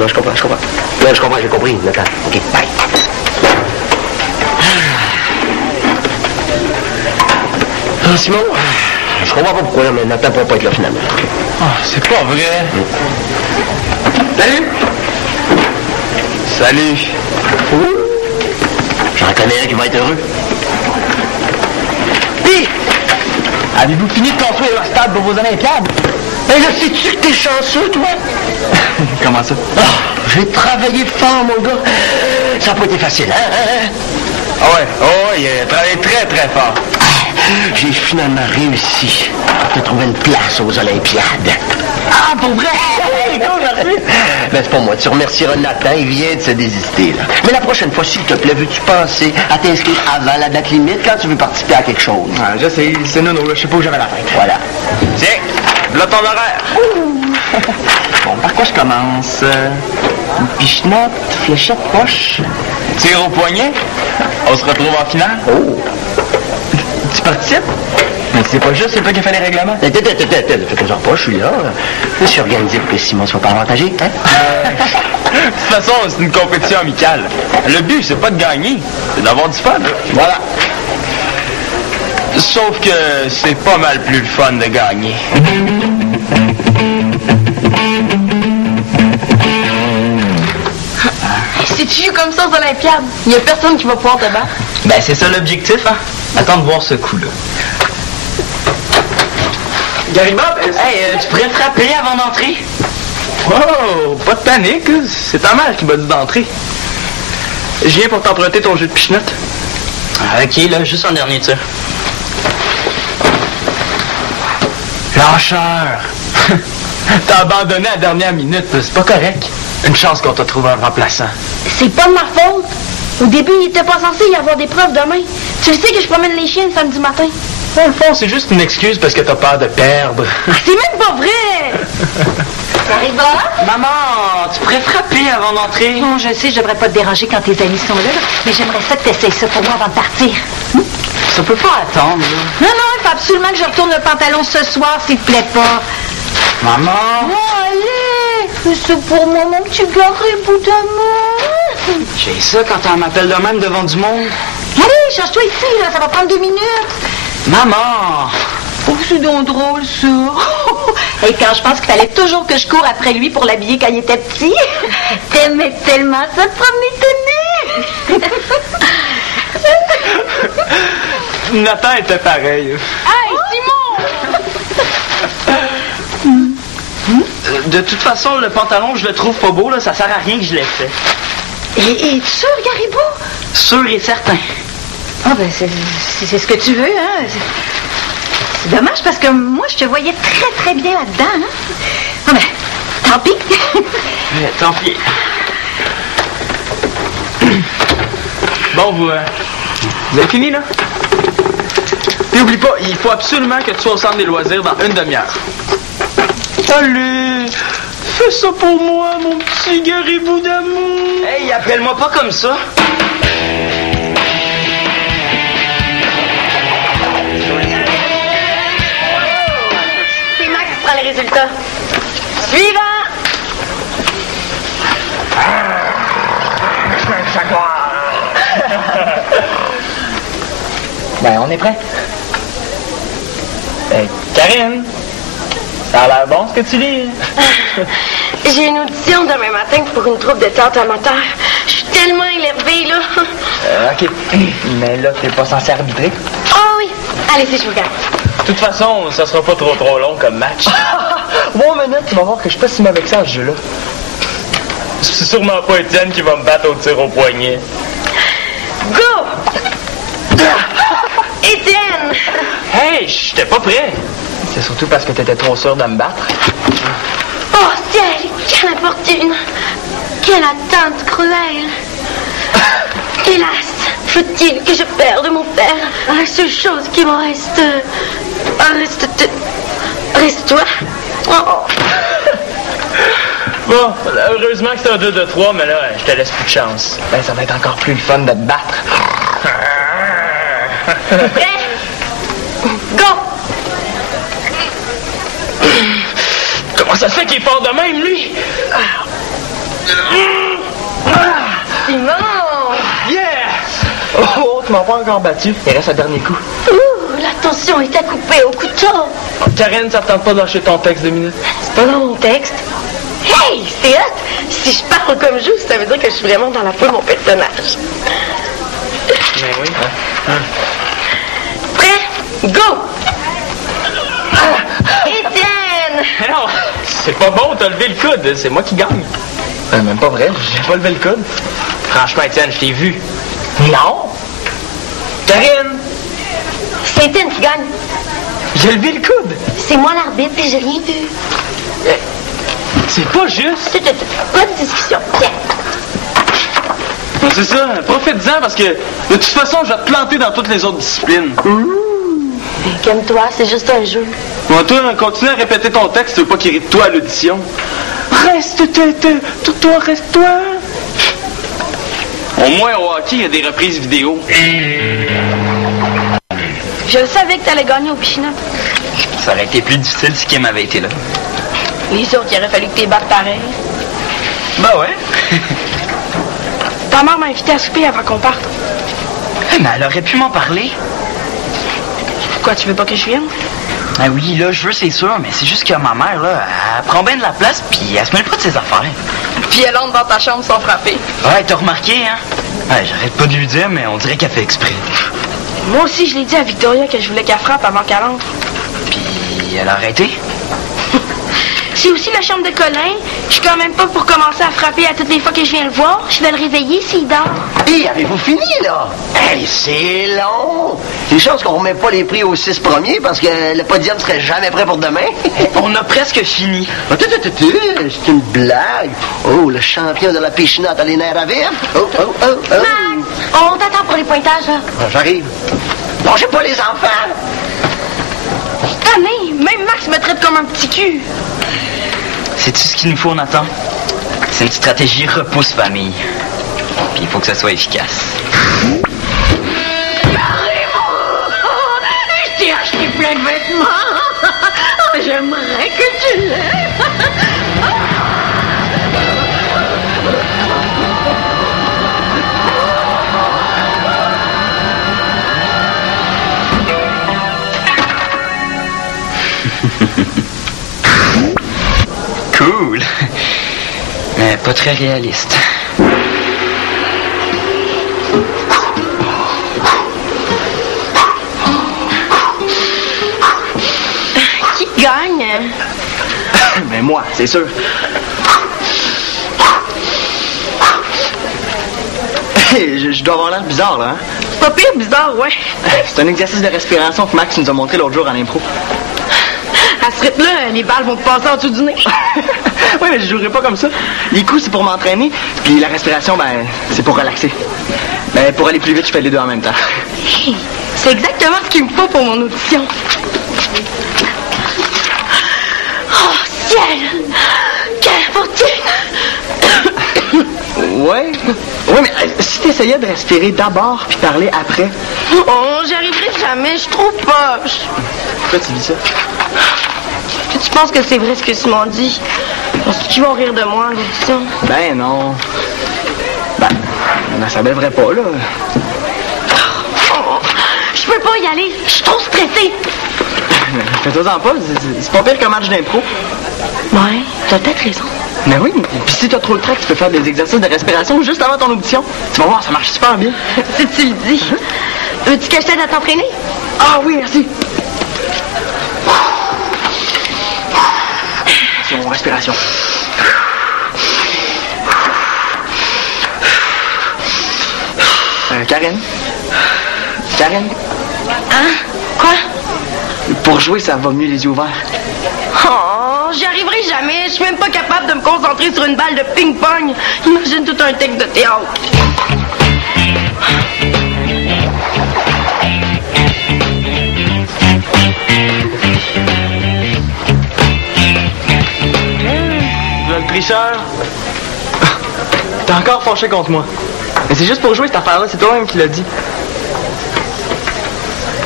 Non, je comprends. Non, je comprends, j'ai compris. Nathan. OK, bye. Ah, Simon, je comprends pas pourquoi, mais Nathan ne pourra pas être là, finalement. Ah, c'est pas vrai. Salut! Salut. J'en connais un qui va être heureux. Puis, avez-vous fini de construire la stade pour vos Olympiades? Ben là, sais-tu que t'es chanceux, toi? Comment ça? Ah, j'ai travaillé fort, mon gars. Ça n'a pas été facile, hein? Ah ouais, il a travaillé très, très fort. J'ai finalement réussi à te trouver une place aux Olympiades. Ah, pour vrai? Merci. Ben, c'est pas moi. Tu remercieras Nathan. Il vient de se désister, là. Mais la prochaine fois, s'il te plaît, veux-tu penser à t'inscrire avant la date limite quand tu veux participer à quelque chose? Ah, je sais, c'est nono, là. Je sais pas où j'avais la tête. Voilà. Tiens, là ton horaire. Bon, par quoi je commence? Une pichenotte, fléchette poche, tir au poignet. On se retrouve en finale. Oh! Tu participes? Mais c'est pas juste, c'est toi qui as fait les règlements. Fais-toi pas, je suis là. Je me suis organisé pour que Simon soit pas avantagé, hein? De toute façon, c'est une compétition amicale. Le but, c'est pas de gagner, c'est d'avoir du fun. Voilà. Sauf que c'est pas mal plus le fun de gagner. Si tu joues comme ça aux Olympiades, il n'y a personne qui va pouvoir te battre. Ben, c'est ça l'objectif, hein? Attends de voir ce coup-là. Garibaldi, Hey, tu pourrais frapper avant d'entrer? Oh, pas de panique, c'est ta mère qui m'a dit d'entrer. Je viens pour t'emprunter ton jeu de pichenotte. Ok, là, juste un dernier tir. Lâcheur! T'as abandonné à la dernière minute, c'est pas correct. Une chance qu'on t'a trouvé un remplaçant. C'est pas de ma faute. Au début, il était pas censé y avoir d'épreuves demain. Tu le sais que je promène les chiens le samedi matin. Dans le fond, c'est juste une excuse parce que t'as peur de perdre. Ah, c'est même pas vrai! Ça arrivera? Maman, tu pourrais frapper avant d'entrer. Bon, je sais, je devrais pas te déranger quand tes amis sont là, mais j'aimerais ça que t'essayes ça pour moi avant de partir. Ça peut pas attendre, là. Non, il faut absolument que je retourne le pantalon ce soir, s'il te plaît pas. Maman! Oh, allez! C'est pour moi, mon petit garibou d'amour. J'ai ça quand on m'appelle de même devant du monde. Allez, change-toi ici, là, ça va prendre 2 minutes. Maman! Oh, c'est donc drôle, ça. Et quand je pense qu'il fallait toujours que je cours après lui pour l'habiller quand il était petit. T'aimais tellement ça de promener ton nez. Nathan était pareil. Hey, Simon! De toute façon, le pantalon, je le trouve pas beau, là, ça sert à rien que je l'ai fait. Et es-tu sûr, Garibou? Sûr et certain. Ah, ben, c'est ce que tu veux, hein? C'est dommage parce que moi, je te voyais très, très bien là-dedans, hein? Ah, ben, tant pis. Tant pis. Bon, vous avez fini, là? Puis oublie pas, il faut absolument que tu sois au centre des loisirs dans une demi-heure. Allez, fais ça pour moi, mon petit garibou d'amour. Hey, appelle-moi pas comme ça. C'est Max qui prend les résultats. Suivant! Ben, on est prêt. Karine, ça a l'air bon ce que tu lis. J'ai une audition demain matin pour une troupe de théâtre amateur. Je suis tellement énervée, là. OK. Mais là, t'es pas censé arbitrer. Oh oui! Allez, si je vous garde. De toute façon, ça sera pas trop long comme match. Bon, minute, tu vas voir que je suis pas si mauvais que ça à ce jeu-là. C'est sûrement pas Étienne qui va me battre au tir au poignet. Go! Étienne! Hey, j'étais pas prêt. C'est surtout parce que t'étais trop sûr de me battre. Oh, ciel! Quelle importune! Quelle attente cruelle! Hélas, faut-il que je perde mon père? La seule chose qui me reste... Reste-toi. Oh. Bon, heureusement que c'est un 2 de 3, mais là, je te laisse plus de chance. Ben, ça va être encore plus le fun de te battre. Prêt? Go! Comment ça se fait qu'il est fort de même, lui? Simon! Yeah! Oh, tu m'as pas encore battu. Il reste un dernier coup. Ouh, la tension est à couper au couteau. Karen, ça te tente pas de lâcher ton texte 2 minutes? C'est pas dans mon texte. Hey, c'est hot! Si je parle comme je joue, ça veut dire que je suis vraiment dans la peau de mon personnage. Ben oui. Prêt? Go! Étienne! Mais non, c'est pas bon, t'as levé le coude. C'est moi qui gagne. Même pas vrai, j'ai pas levé le coude. Franchement, Étienne, je t'ai vu. Non! Karine! C'est Étienne qui gagne. J'ai levé le coude. C'est moi l'arbitre et j'ai rien vu. C'est pas juste. Pas de discussion. Tiens. C'est ça, profite-en parce que de toute façon, je vais te planter dans toutes les autres disciplines. Calme-toi, c'est juste un jeu. Bon, toi, continue à répéter ton texte, tu veux pas qu'il rit de toi à l'audition. Toi, reste-toi. Au moins, au hockey, il y a des reprises vidéo. Je savais que t'allais gagner au Pichinotte. Ça aurait été plus difficile si Kim avait été là. Les autres, il aurait fallu que t'es battes pareil. Ben ouais. Ta mère m'a invité à souper avant qu'on parte. Mais elle aurait pu m'en parler. Pourquoi, tu veux pas que je vienne? Ah oui, là, je veux, c'est sûr, mais c'est juste que ma mère, là, elle prend bien de la place, puis elle se mêle pas de ses affaires. Puis elle entre dans ta chambre sans frapper. Ouais, t'as remarqué, hein? Ouais, j'arrête pas de lui dire, mais on dirait qu'elle fait exprès. Moi aussi, je l'ai dit à Victoria que je voulais qu'elle frappe avant qu'elle entre. Puis elle a arrêté? C'est aussi la chambre de Colin. Je suis quand même pas pour commencer à frapper à toutes les fois que je viens le voir. Je vais le réveiller s'il dort. Hé, avez-vous fini, là? Hey, c'est long! C'est une chance qu'on remet pas les prix aux 6 premiers parce que le podium serait jamais prêt pour demain. On a presque fini. C'est une blague. Oh, le champion de la Pichinotte a les nerfs à vif. Oh. Max, on t'attend pour les pointages, là. J'arrive. Lâchez pas les enfants! Tanné, même Max me traite comme un petit cul. C'est-tu ce qu'il nous faut, Nathan? C'est une stratégie repousse-famille. Puis il faut que ça soit efficace. Je t'ai acheté plein de vêtements. J'aimerais que tu l'aies. Cool. Mais pas très réaliste. Qui gagne? Mais moi, c'est sûr. Je dois avoir l'air bizarre, là, hein? Pas pire bizarre, ouais. C'est un exercice de respiration que Max nous a montré l'autre jour en impro. À ce rythme-là, les balles vont te passer en dessous du nez. Oui, mais je jouerai pas comme ça. Les coups, c'est pour m'entraîner, puis la respiration, ben, c'est pour relaxer. Mais pour aller plus vite, je fais les deux en même temps. C'est exactement ce qu'il me faut pour mon audition. Oh, ciel! Quelle fortune! Ouais. Oui, mais si t'essayais de respirer d'abord puis parler après. Oh, j'y arriverai jamais, je suis trop poche. Pourquoi tu dis ça? Tu penses que c'est vrai ce que Simon dit? Est-ce qu'ils vont rire de moi à l'audition? Ben non. Ben, ça devrait pas, là. Oh, je peux pas y aller, je suis trop stressée. Fais-toi-en pas, c'est pas pire qu'un match d'impro. Ouais, t'as peut-être raison. Mais oui, puis si t'as trop le trac, tu peux faire des exercices de respiration juste avant ton audition. Tu vas voir, ça marche super bien. Si tu le dis. Veux-tu que je t'aide à t'entraîner? Ah oui, merci. Respiration. Karen? Karen? Hein? Quoi? Pour jouer, ça va mieux les yeux ouverts. Oh, j'y arriverai jamais. Je suis même pas capable de me concentrer sur une balle de ping-pong. Imagine tout un texte de théâtre. Le tricheur. T'es encore fâché contre moi. Mais c'est juste pour jouer cette affaire-là, c'est toi-même qui l'as dit.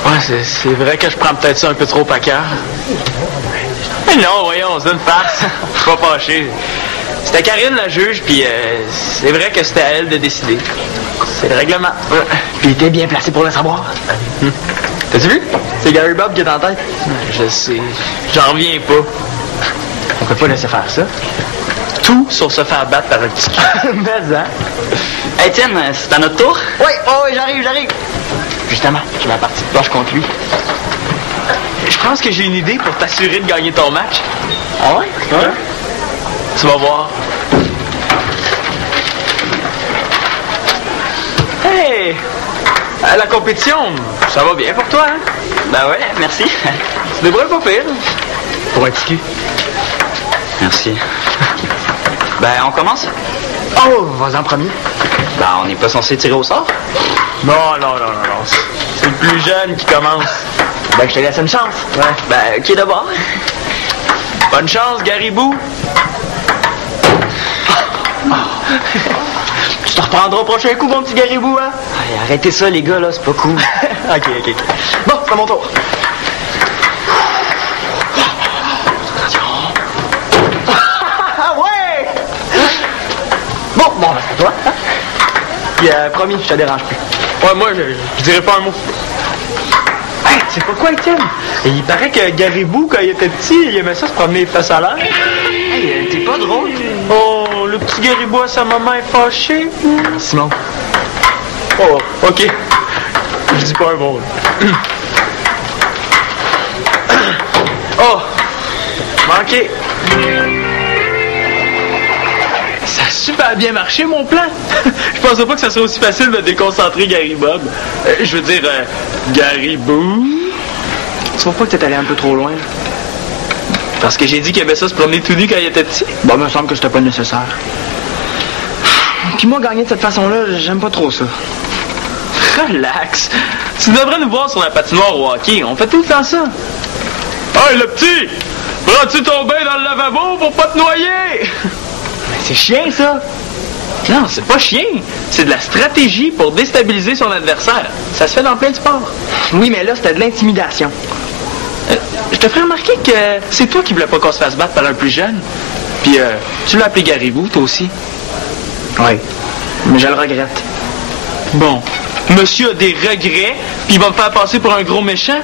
Ouais, c'est vrai que je prends peut-être ça un peu trop à cœur. Mais non, voyons, c'est une farce. Je suis pas fâché. C'était Karine, la juge, puis c'est vrai que c'était à elle de décider. C'est le règlement. Puis il était bien placé pour le savoir. T'as-tu vu? C'est Gary Bob qui est en tête. Je sais. J'en reviens pas. On peut pas laisser faire ça. Tout sur se faire battre par un petit Mais, hein? Hey, Étienne, c'est à notre tour? Oui, j'arrive. Justement, j'ai ma partie de poche contre lui. Je pense que j'ai une idée pour t'assurer de gagner ton match. Ah ouais? Ouais. Tu vas voir. Hey! À la compétition, ça va bien pour toi, hein? Ben ouais, merci. Tu devrais pas pire. Pour un petit cul. Merci. Ben, on commence? Oh, vas-y en premier. Ben, on n'est pas censé tirer au sort? Non. C'est le plus jeune qui commence. Ben, je te laisse une chance. Ouais. Ben, qui est d'abord? Bonne chance, Garibou. Tu te reprendras au prochain coup, mon petit Garibou, hein? Allez, arrêtez ça, les gars, là, c'est pas cool. OK. Bon, c'est à mon tour. Ah ouais! Bon, ben, c'est à toi. Hein? Puis, promis, je te dérange plus. Ouais, moi, je dirais pas un mot. Hey, tu sais pas quoi, Étienne? Il paraît que Garibou, quand il était petit, il aimait ça se promener les fesses à l'air. Hey, t'es pas drôle. Oh, le petit Garibou à sa maman est fâché. Simon. Oh, OK. Je dis pas un mot. Oh, manqué. Ça a super bien marché, mon plan. Je pensais pas que ça serait aussi facile de déconcentrer Gary Bob. Je veux dire, Garibou. Tu vois pas que t'es allé un peu trop loin? Parce que j'ai dit qu'il aimait ça se promener tout nu quand il était petit. Bon, me semble que c'était pas nécessaire. Puis moi, gagner de cette façon-là, j'aime pas trop ça. Relax. Tu devrais nous voir sur la patinoire au hockey. On fait tout le temps ça. Hey, le petit! Prends-tu ton bain dans le lavabo pour pas te noyer? C'est chien, ça. Non, c'est pas chien. C'est de la stratégie pour déstabiliser son adversaire. Ça se fait dans plein de sports. Oui, mais là, c'était de l'intimidation. Je te ferai remarquer que c'est toi qui voulais pas qu'on se fasse battre par un plus jeune. Puis, tu l'as appelé Garibou, toi aussi. Oui, mais je le regrette. Bon, monsieur a des regrets, puis il va me faire passer pour un gros méchant.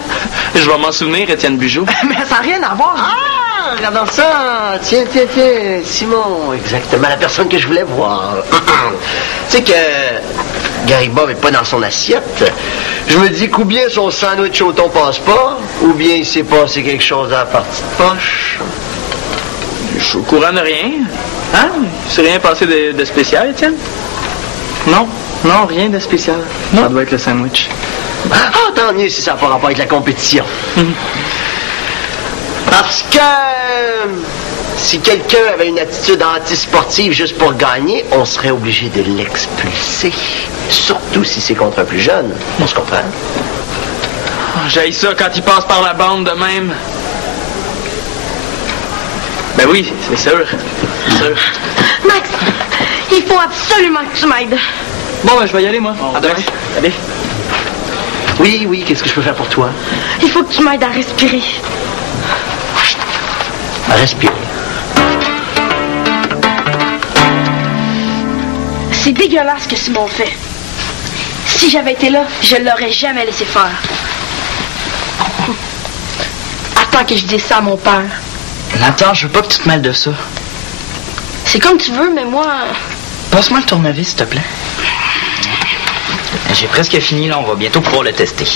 Je vais m'en souvenir, Étienne Bugeaud. Mais ça n'a rien à voir. Ah, regardons ça. Tiens, Simon, exactement la personne que je voulais voir. Tu sais que Gary Bob n'est pas dans son assiette. Je me dis qu'ou bien son sandwich au thon passe pas, ou bien il s'est passé quelque chose à la partie de poche. Je suis au courant de rien. Hein? Il s'est rien passé de spécial, Étienne? Non, rien de spécial. Ça doit être le sandwich. Ah, tant mieux si ça n'a pas rapport avec la compétition. Parce que si quelqu'un avait une attitude antisportive juste pour gagner, on serait obligé de l'expulser. Surtout si c'est contre un plus jeune. On se comprend? J'haïs ça quand il passe par la bande de même. Ben oui, c'est sûr. Max, il faut absolument que tu m'aides. Bon, ben, je vais y aller, moi. À demain. Allez. Oui, qu'est-ce que je peux faire pour toi? Il faut que tu m'aides à respirer. À respirer. C'est dégueulasse ce que Simon fait. Si j'avais été là, je ne l'aurais jamais laissé faire. Attends que je dise ça à mon père. Nathan, je veux pas que tu te mêles de ça. C'est comme tu veux, mais moi... Passe-moi le tournevis, s'il te plaît. J'ai presque fini, là. On va bientôt pouvoir le tester.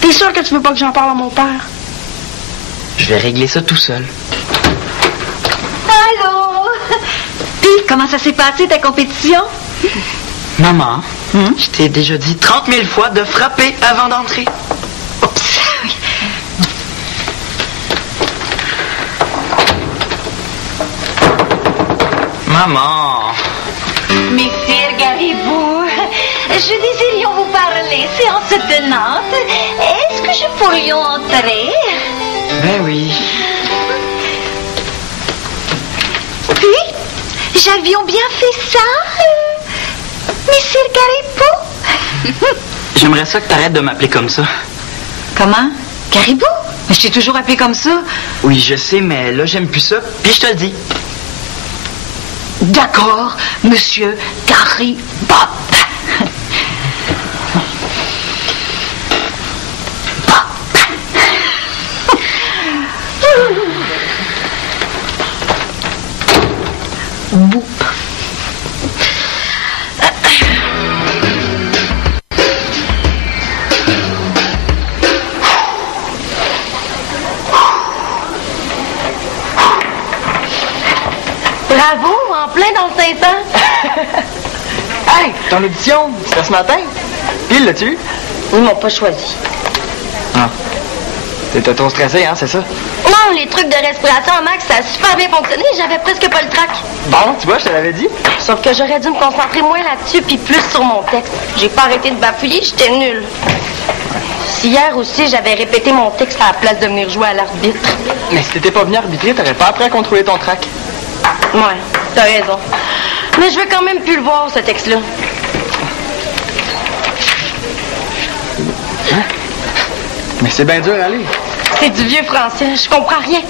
T'es sûr que tu veux pas que j'en parle à mon père? Je vais régler ça tout seul. Allô? Puis, comment ça s'est passé, ta compétition? Maman, je t'ai déjà dit 30 000 fois de frapper avant d'entrer. Oups. Maman. Messire Garibou, je désirions vous parler, séance tenante. Est-ce que je pourrais entrer? Ben oui. Puis, j'avions bien fait ça, Messire Garibou? J'aimerais ça que t'arrêtes de m'appeler comme ça. Comment? Garibou? Mais je t'ai toujours appelé comme ça. Oui, je sais, mais là, j'aime plus ça. Puis je te le dis. D'accord, monsieur Gary Bob. Boop. Bravo, en plein dans le Saint-Saint. Hey, ton audition, c'était ce matin? Puis, l'as-tu eu? Ils m'ont pas choisi. Ah. T'étais trop stressé, hein, c'est ça? Non, les trucs de respiration à Max, ça a super bien fonctionné. J'avais presque pas le trac. Bon, tu vois, je te l'avais dit. Sauf que j'aurais dû me concentrer moins là-dessus puis plus sur mon texte. J'ai pas arrêté de bafouiller, j'étais nulle. Si hier aussi, j'avais répété mon texte à la place de venir jouer à l'arbitre. Mais si t'étais pas venu arbitrer, t'aurais pas appris à contrôler ton trac. Ouais, t'as raison. Mais je veux quand même plus le voir, ce texte-là. Hein? Mais c'est bien dur à lire. C'est du vieux français, je comprends rien.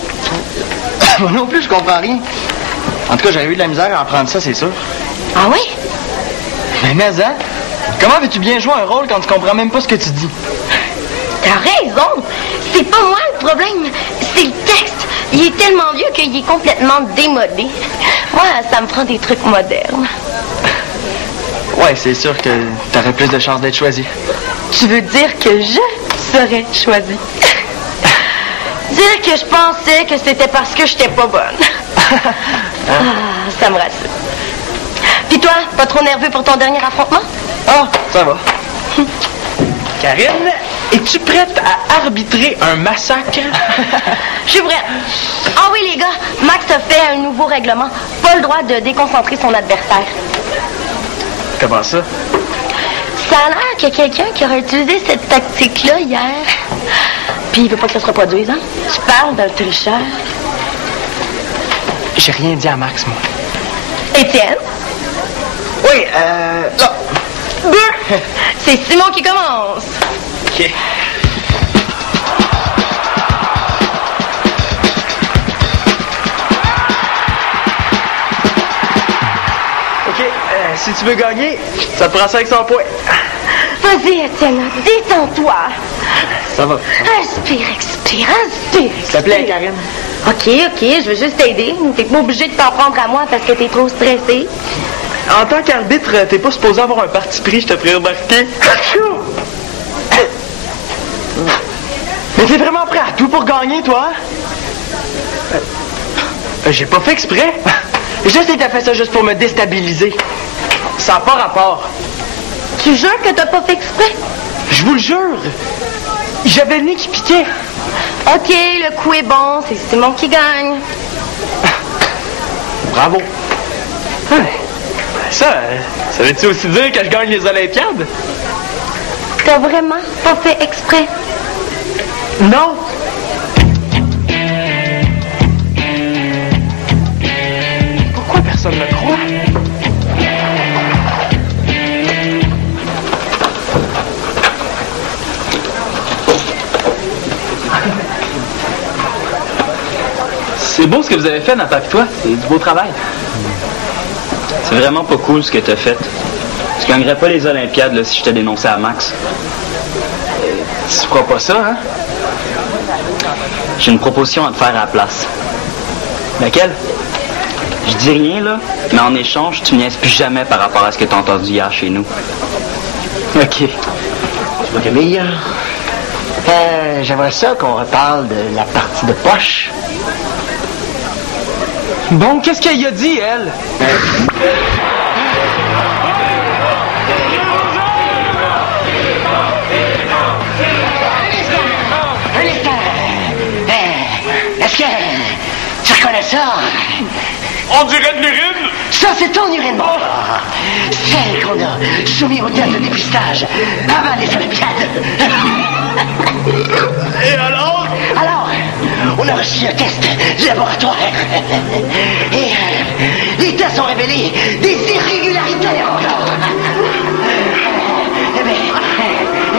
Moi non plus, je comprends rien. En tout cas, j'aurais eu de la misère à apprendre ça, c'est sûr. Ah oui? Mais hein? Comment veux-tu bien jouer un rôle quand tu comprends même pas ce que tu dis? T'as raison. C'est pas moi le problème, c'est le texte. Il est tellement vieux qu'il est complètement démodé. Moi, ça me prend des trucs modernes. Ouais, c'est sûr que t'aurais plus de chances d'être choisi. Tu veux dire que je serais choisie? Dire que je pensais que c'était parce que j'étais pas bonne. Ça me rassure. Puis toi, pas trop nerveux pour ton dernier affrontement? Ah, ça va. Karine, es-tu prête à arbitrer un massacre? Je suis prête. Ah oui, les gars, Max a fait un nouveau règlement. Pas le droit de déconcentrer son adversaire. Comment ça? Ça a l'air qu'il y a quelqu'un qui aurait utilisé cette tactique-là hier. Puis il veut pas que ça se reproduise, hein? Tu parles d'un tricheur. J'ai rien dit à Max, moi. Étienne? Oui, là. C'est Simon qui commence. OK. OK, si tu veux gagner, ça te prend 500 points. Vas-y, Étienne, détends-toi. Ça va. Inspire, expire, inspire. S'il te plaît, Karine. OK, je veux juste t'aider. T'es pas obligé de t'en prendre à moi parce que t'es trop stressé. En tant qu'arbitre, t'es pas supposé avoir un parti pris, je te ferai remarquer. Mais t'es vraiment prêt à tout pour gagner, toi? J'ai pas fait exprès. Je sais que t'as fait ça juste pour me déstabiliser. Ça n'a pas rapport. Tu jures que t'as pas fait exprès? Je vous le jure. J'avais le nez qui piquait. OK, le coup est bon. C'est Simon qui gagne. Bravo. Ça veut-tu aussi dire que je gagne les Olympiades? T'as vraiment pas fait exprès? Non. Pourquoi personne ne me croit? C'est beau ce que vous avez fait, Nathan et toi. C'est du beau travail. C'est vraiment pas cool ce que t'as fait. Je gagnerais pas les Olympiades là, si je te dénonçais à Max. Tu crois pas ça, hein? J'ai une proposition à te faire à la place. Laquelle? Je dis rien, là, mais en échange, tu me niaises plus jamais par rapport à ce que t'as entendu hier chez nous. OK. Camille, j'aimerais ça qu'on reparle de la partie de poche. Bon, qu'est-ce qu'elle a dit, elle? Est-ce que tu reconnais ça? On dirait de l'urine! Ça, c'est ton urine, mon frère. Celle qu'on a soumis au test de dépistage avant les Olympiades. Et alors? Alors, on a reçu un test du laboratoire. Et les tests ont révélé des irrégularités encore. Eh bien,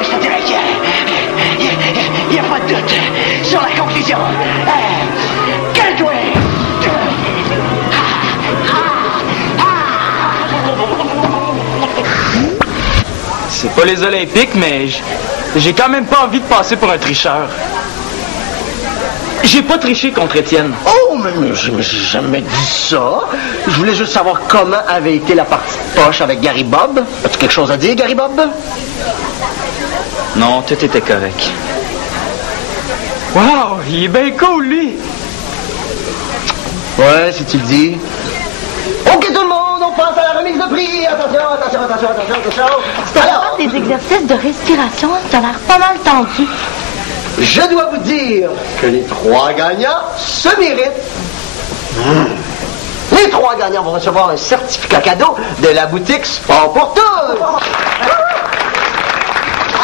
je te dirais qu'il n'y a pas de doute sur la conclusion. Calme-toi. C'est pas les Olympiques, mais j'ai quand même pas envie de passer pour un tricheur. J'ai pas triché contre Étienne. Oh, mais je me suis jamais dit ça. Je voulais juste savoir comment avait été la partie de poche avec Gary Bob. As-tu quelque chose à dire, Gary Bob? Non, tout était correct. Wow, il est bien cool, lui. Ouais, si tu le dis. OK, tout le monde, on passe à la remise de prix. Attention. Alors, des exercices de respiration, ça a l'air pas mal tendu. Je dois vous dire que les 3 gagnants se méritent. Les 3 gagnants vont recevoir un certificat cadeau de la boutique Sport pour tous.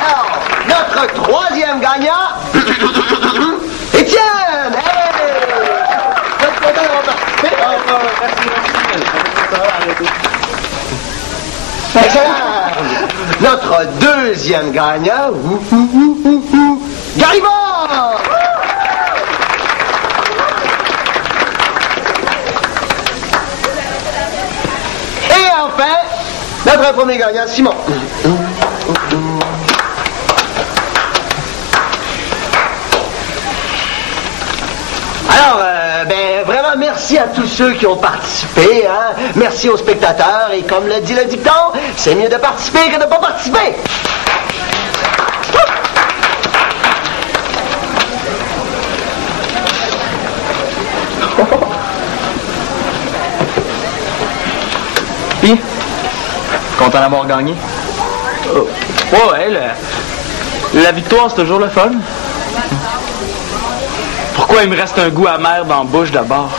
Alors, notre 3e gagnant, Étienne. Hey! Vous êtes content d'avoir participé? Excellent. Notre 2e gagnant, Gary Bob! Et enfin, notre premier gagnant, Simon. Alors, vraiment, merci à tous ceux qui ont participé. Hein? Merci aux spectateurs. Et comme le dit le dicton, c'est mieux de participer que de ne pas participer. Puis, content d'avoir gagné? Ouais, la victoire, c'est toujours le fun. Pourquoi il me reste un goût amer dans la bouche d'abord?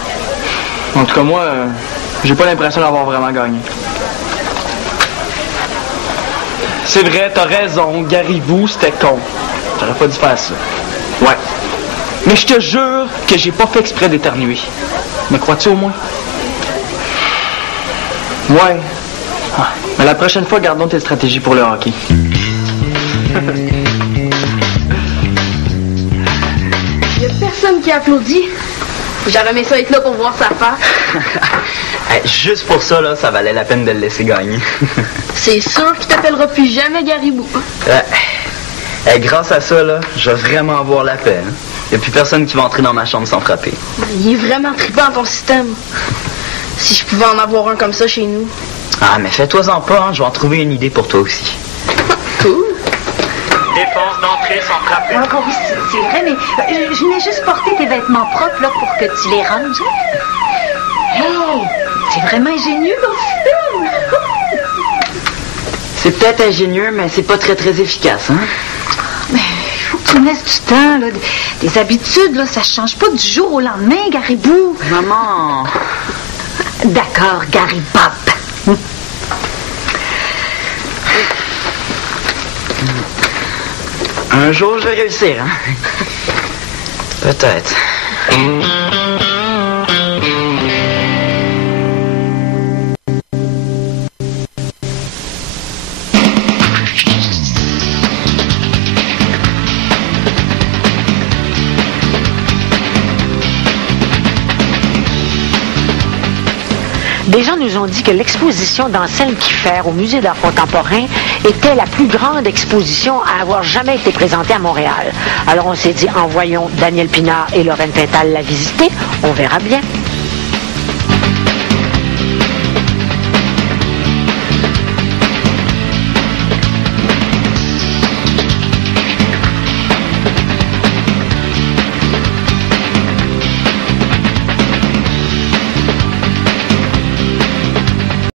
En tout cas, moi, j'ai pas l'impression d'avoir vraiment gagné. C'est vrai, t'as raison, Garibou, c'était con. J'aurais pas dû faire ça. Ouais. Mais je te jure que j'ai pas fait exprès d'éternuer. Me crois-tu au moins? Ouais. Ah, mais la prochaine fois, gardons tes stratégies pour le hockey. Y a personne qui applaudit. J'aurais aimé ça être là pour voir sa face. Juste pour ça, là, ça valait la peine de le laisser gagner. C'est sûr qu'il t'appellera plus jamais Garibou. Grâce à ça, là, je vais vraiment avoir la paix. Hein. Y a plus personne qui va entrer dans ma chambre sans frapper. Il est vraiment trippant ton système. Si je pouvais en avoir un comme ça chez nous. Ah, mais fais-toi-en pas, hein, je vais en trouver une idée pour toi aussi. Cool. Défense d'entrée sans frapper. Encore oui, c'est vrai, mais je venais juste porter tes vêtements propres là, pour que tu les ranges. Hey, c'est vraiment ingénieux ton système. C'est peut-être ingénieux, mais c'est pas très efficace, hein? Mais il faut que tu me laisses du temps, là. Des habitudes, là, ça change pas du jour au lendemain, Garibou. Maman... D'accord, Gary Bob. Un jour, je vais réussir, hein? Peut-être. Des gens nous ont dit que l'exposition d'Anselme Kiefer au Musée d'art contemporain était la plus grande exposition à avoir jamais été présentée à Montréal. Alors on s'est dit, envoyons Daniel Pinard et Lorraine Pintal la visiter, on verra bien.